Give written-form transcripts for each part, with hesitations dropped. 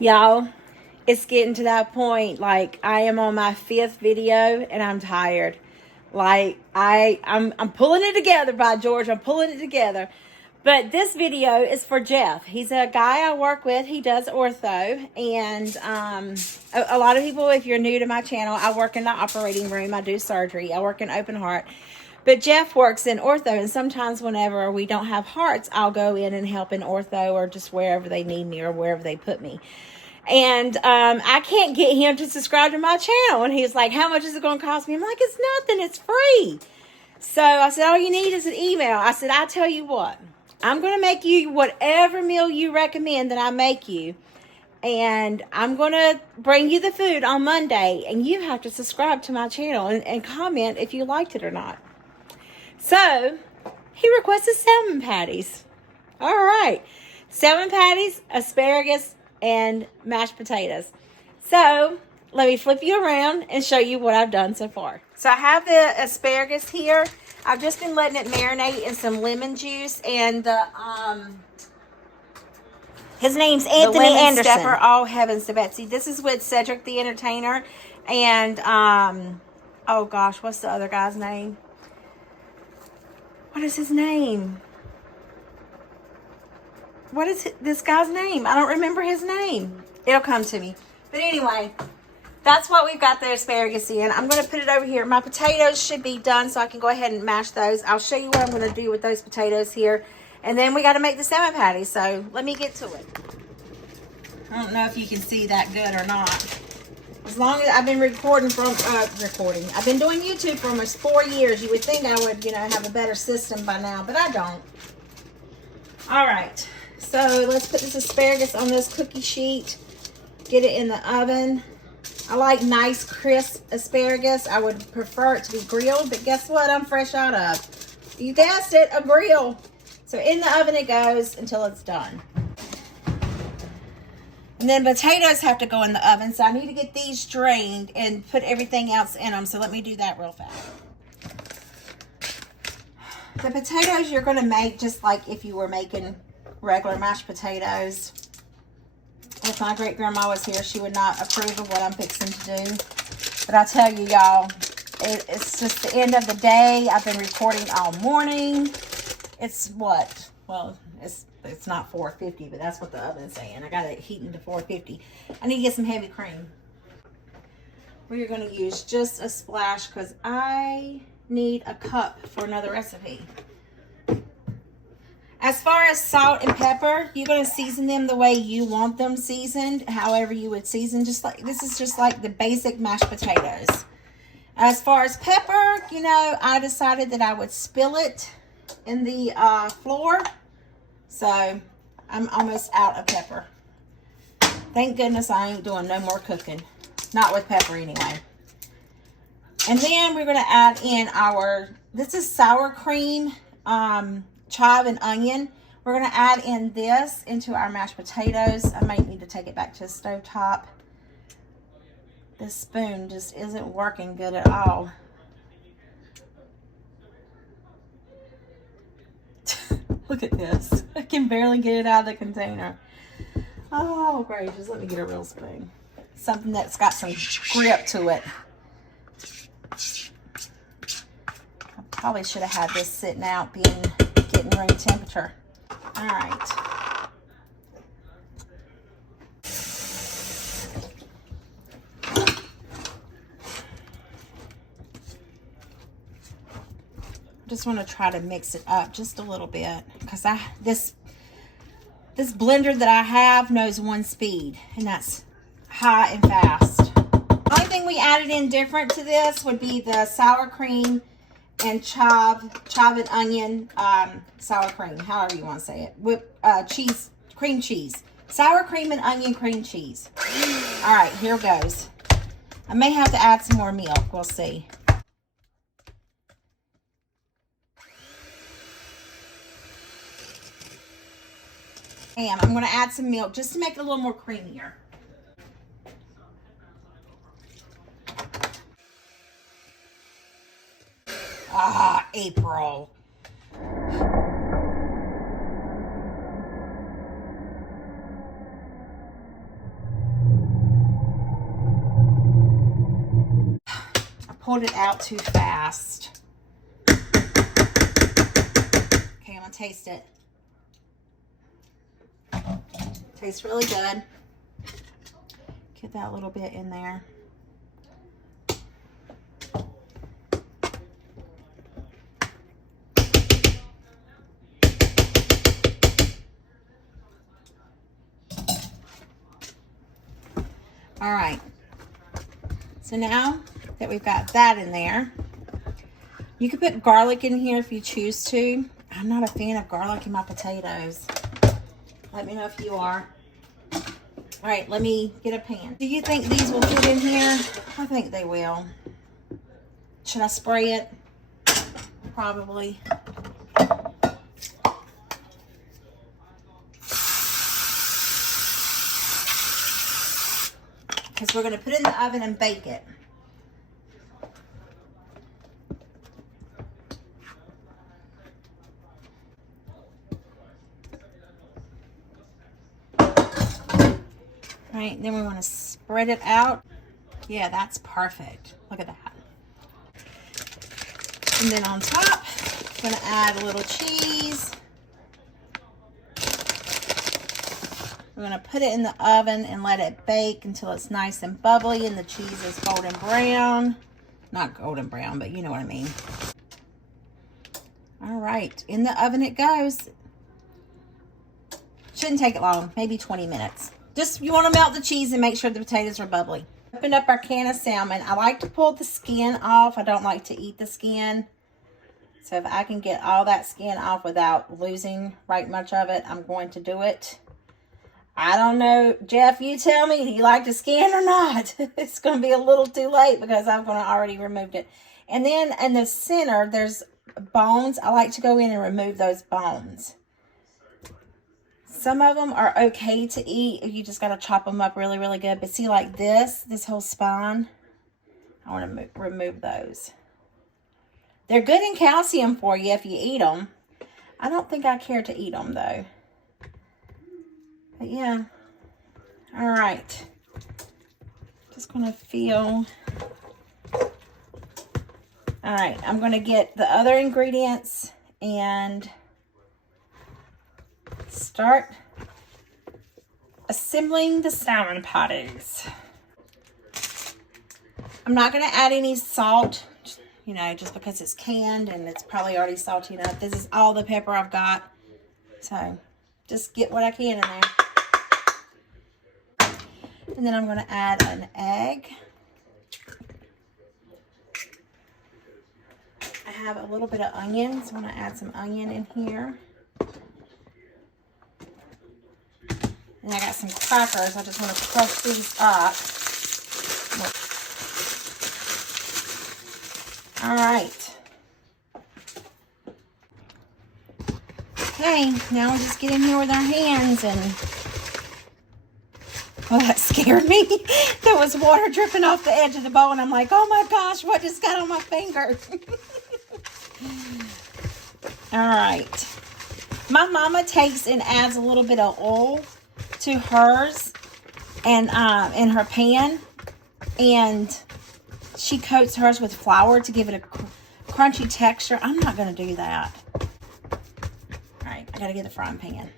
Y'all, it's getting to that point. Like, I am on my 5th video and I'm tired. Like, I'm pulling it together, by George. I'm pulling it together. But this video is for Jeff. He's a guy I work with. He does ortho. And a lot of people, if you're new to my channel, I work in the operating room. I do surgery. I work in open heart. But Jeff works in ortho. And sometimes whenever we don't have hearts, I'll go in and help in ortho or just wherever they need me or wherever they put me. And I can't get him to subscribe to my channel. And he's like, how much is it going to cost me? I'm like, it's nothing. It's free. So I said, all you need is an email. I said, I tell you what. I'm going to make you whatever meal you recommend that I make you. And I'm going to bring you the food on Monday. And you have to subscribe to my channel and comment if you liked it or not. So he requested salmon patties. All right. Salmon patties, asparagus, and mashed potatoes. So let me flip you around and show you what I've done so far. So I have the asparagus here. I've just been letting it marinate in some lemon juice, and the his name's Anthony Anderson. Stepper, all heavens to Betsy. This is with Cedric the Entertainer, and oh gosh, what's the other guy's name? What is his name? What is this guy's name? I don't remember his name. It'll come to me. But anyway, that's what we've got the asparagus in. I'm going to put it over here. My potatoes should be done, so I can go ahead and mash those. I'll show you what I'm going to do with those potatoes here. And then we got to make the salmon patties, so let me get to it. I don't know if you can see that good or not. As long as I've been recording from, I've been doing YouTube for almost 4 years. You would think I would, have a better system by now, but I don't. All right. So let's put this asparagus on this cookie sheet. Get it in the oven. I like nice crisp asparagus. I would prefer it to be grilled, but guess what? I'm fresh out of. You guessed it, a grill. So in the oven it goes until it's done. And then potatoes have to go in the oven, so I need to get these drained and put everything else in them. So let me do that real fast. The potatoes you're going to make just like if you were making regular mashed potatoes. If my great grandma was here, she would not approve of what I'm fixing to do. But I tell you, y'all, it's just the end of the day. I've been recording all morning. It's what? Well, it's not 450, but that's what the oven's saying. I got it heating to 450. I need to get some heavy cream. We're going to use just a splash because I need a cup for another recipe. As far as salt and pepper, you're going to season them the way you want them seasoned, however you would season. This is just like the basic mashed potatoes. As far as pepper, I decided that I would spill it in the floor. So I'm almost out of pepper. Thank goodness I ain't doing no more cooking. Not with pepper anyway. And then we're going to add in this is sour cream, chive and onion. We're going to add in this into our mashed potatoes. I might need to take it back to the stove top. This spoon just isn't working good at all. Look at this. I can barely get it out of the container. Oh, gracious. Let me get a real spoon. Something that's got some grip to it. I probably should have had this sitting out getting room temperature. All right. Just want to try to mix it up just a little bit because this blender that I have knows one speed, and that's high and fast. The only thing we added in different to this would be the sour cream and chive and onion sour cream, however you want to say it, with cream cheese, sour cream and onion cream cheese. All right, here goes. I may have to add some more milk. We'll see. And I'm going to add some milk just to make it a little more creamier. Ah, April. pulled it out too fast. Okay, I'm gonna taste it. Tastes really good. Get that little bit in there. All right, so now that we've got that in there, you can put garlic in here if you choose to. I'm not a fan of garlic in my potatoes. Let me know if you are. All right, let me get a pan. Do you think these will fit in here? I think they will. Should I spray it? Probably. Because we're going to put it in the oven and bake it. Right, then we want to spread it out. Yeah, that's perfect. Look at that. And then on top, I'm going to add a little cheese. We're going to put it in the oven and let it bake until it's nice and bubbly and the cheese is golden brown. Not golden brown, but you know what I mean. All right, in the oven it goes. Shouldn't take it long, maybe 20 minutes. Just, you want to melt the cheese and make sure the potatoes are bubbly. Open up our can of salmon. I like to pull the skin off. I don't like to eat the skin. So if I can get all that skin off without losing right much of it, I'm going to do it. I don't know, Jeff, you tell me, do you like the skin or not? It's going to be a little too late because I'm going to already removed it. And then in the center, there's bones. I like to go in and remove those bones. Some of them are okay to eat. You just got to chop them up really, really good. But see, like this whole spine, I want to remove those. They're good in calcium for you if you eat them. I don't think I care to eat them, though. But yeah, all right. Just gonna feel. All right, I'm gonna get the other ingredients and start assembling the salmon patties. I'm not gonna add any salt, you know, just because it's canned and it's probably already salty enough. This is all the pepper I've got, so just get what I can in there. And then I'm going to add an egg. I have a little bit of onion, so I'm going to add some onion in here. And I got some crackers. I just want to crush these up. All right. Okay, now we just get in here with our hands and... Oh, that scared me. There was water dripping off the edge of the bowl, and I'm like, oh my gosh, what just got on my finger? All right. My mama takes and adds a little bit of oil to hers and in her pan, and she coats hers with flour to give it a crunchy texture. I'm not going to do that. All right, I got to get the frying pan.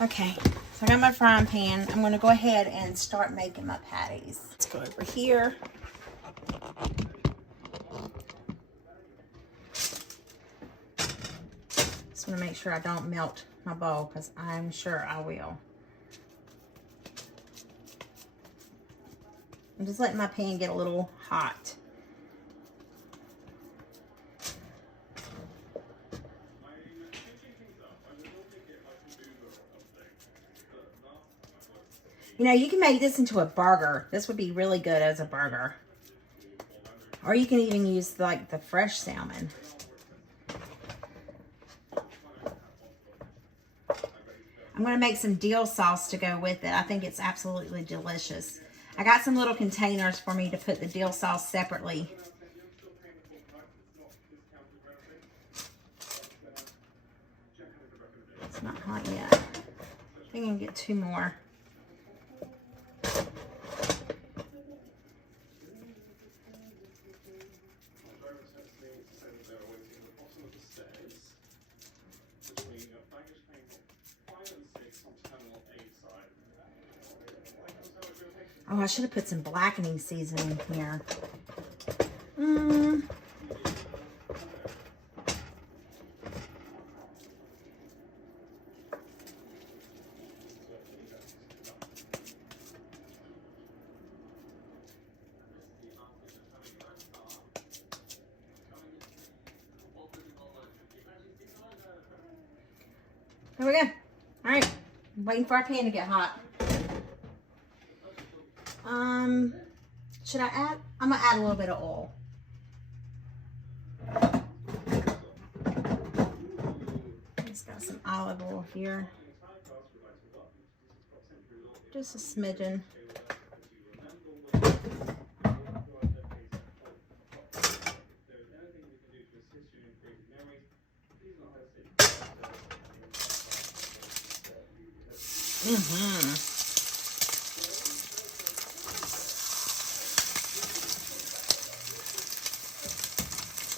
Okay. So I got my frying pan. I'm going to go ahead and start making my patties. Let's go over here. Just want to make sure I don't melt my bowl because I'm sure I will. I'm just letting my pan get a little hot. You know, you can make this into a burger. This would be really good as a burger. Or you can even use like the fresh salmon. I'm going to make some dill sauce to go with it. I think it's absolutely delicious. I got some little containers for me to put the dill sauce separately. It's not hot yet. I think I can get 2 more. Oh, I should have put some blackening seasoning here. There we go. All right, I'm waiting for our pan to get hot. Should I add? I'm gonna add a little bit of oil. Just got some olive oil here. Just a smidgen.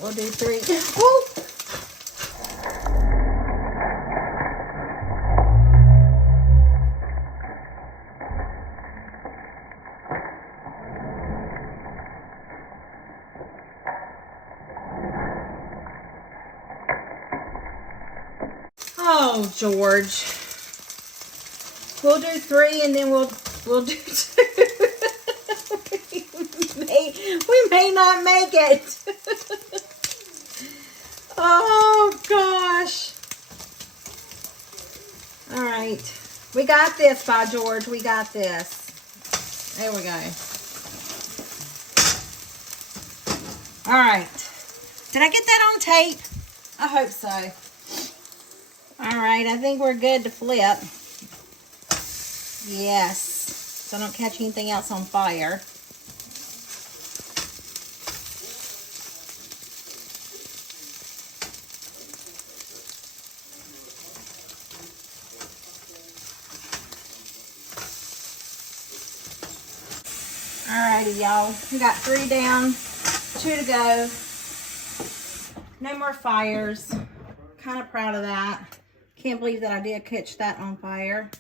We'll do 3. Woo! Oh, George. We'll do 3 and then we'll do 2. we may not make it. Oh gosh. All right. We got this, by George. We got this. There we go. All right. Did I get that on tape? I hope so. All right. I think we're good to flip. Yes. So I don't catch anything else on fire. Alrighty, y'all. We got 3 down, 2 to go. No more fires. Kind of proud of that. Can't believe that I did catch that on fire.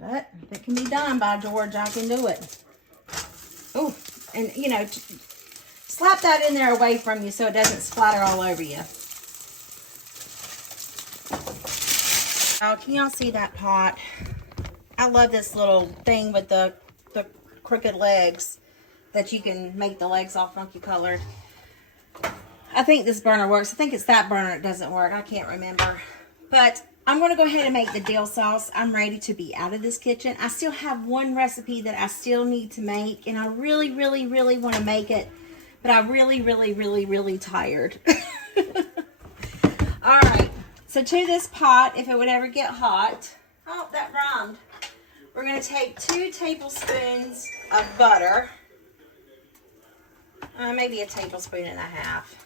But if it can be done, by George, I can do it. Oh, and you know, slap that in there away from you so it doesn't splatter all over you. Oh, can y'all see that pot? I love this little thing with the crooked legs that you can make the legs all funky colored. I think this burner works. I think it's that burner that doesn't work. I can't remember. But I'm going to go ahead and make the dill sauce. I'm ready to be out of this kitchen. I still have one recipe that I still need to make, and I really, really, really want to make it, but I'm really, really, really, really tired. All right. So to this pot, if it would ever get hot, oh, that rhymed. We're going to take 2 tablespoons of butter, maybe a tablespoon and a half,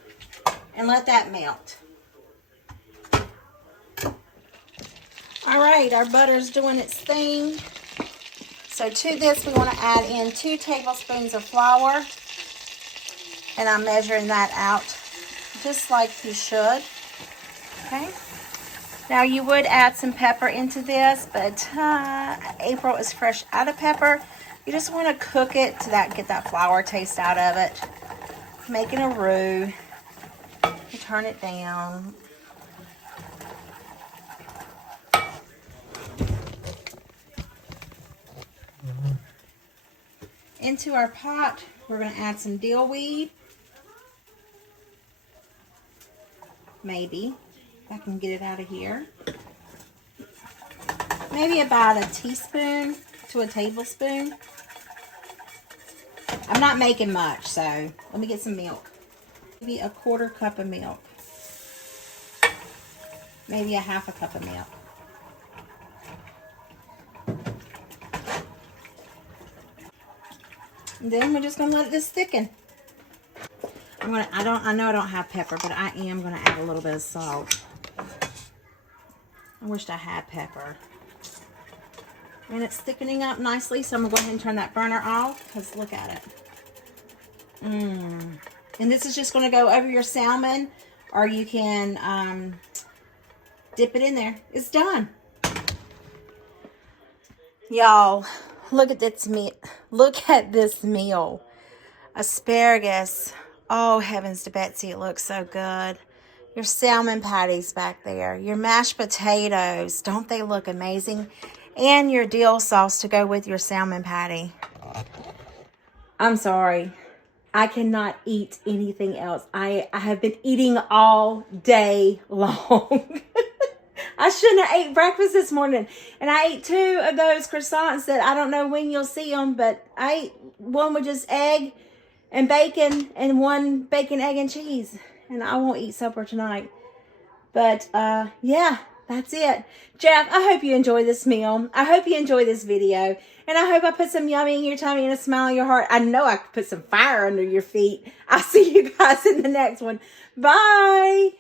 and let that melt. All right, our butter's doing its thing. So to this, we want to add in 2 tablespoons of flour, and I'm measuring that out just like you should. Okay. Now you would add some pepper into this, but April is fresh out of pepper. You just want to cook it to get that flour taste out of it. Making a roux. You turn it down. Into our pot, we're going to add some dill weed. Maybe. I can get it out of here. Maybe about a teaspoon to a tablespoon. I'm not making much, so let me get some milk. Maybe a 1/4 cup of milk. Maybe a 1/2 cup of milk. And then we're just gonna let this thicken. I know I don't have pepper, but I am gonna add a little bit of salt. I wished I had pepper. And it's thickening up nicely, so I'm gonna go ahead and turn that burner off, because look at it. And this is just gonna go over your salmon, or you can dip it in there. It's done. Y'all, look at this meat. Look at this meal. Asparagus. Oh, heavens to Betsy, it looks so good. Your salmon patties back there. Your mashed potatoes. Don't they look amazing? And your dill sauce to go with your salmon patty. I'm sorry. I cannot eat anything else. I have been eating all day long. I shouldn't have ate breakfast this morning. And I ate 2 of those croissants that I don't know when you'll see them, but I ate one with just egg and bacon and 1 bacon, egg, and cheese. And I won't eat supper tonight. But, yeah, that's it. Jeff, I hope you enjoy this meal. I hope you enjoy this video. And I hope I put some yummy in your tummy and a smile in your heart. I know I could put some fire under your feet. I'll see you guys in the next one. Bye.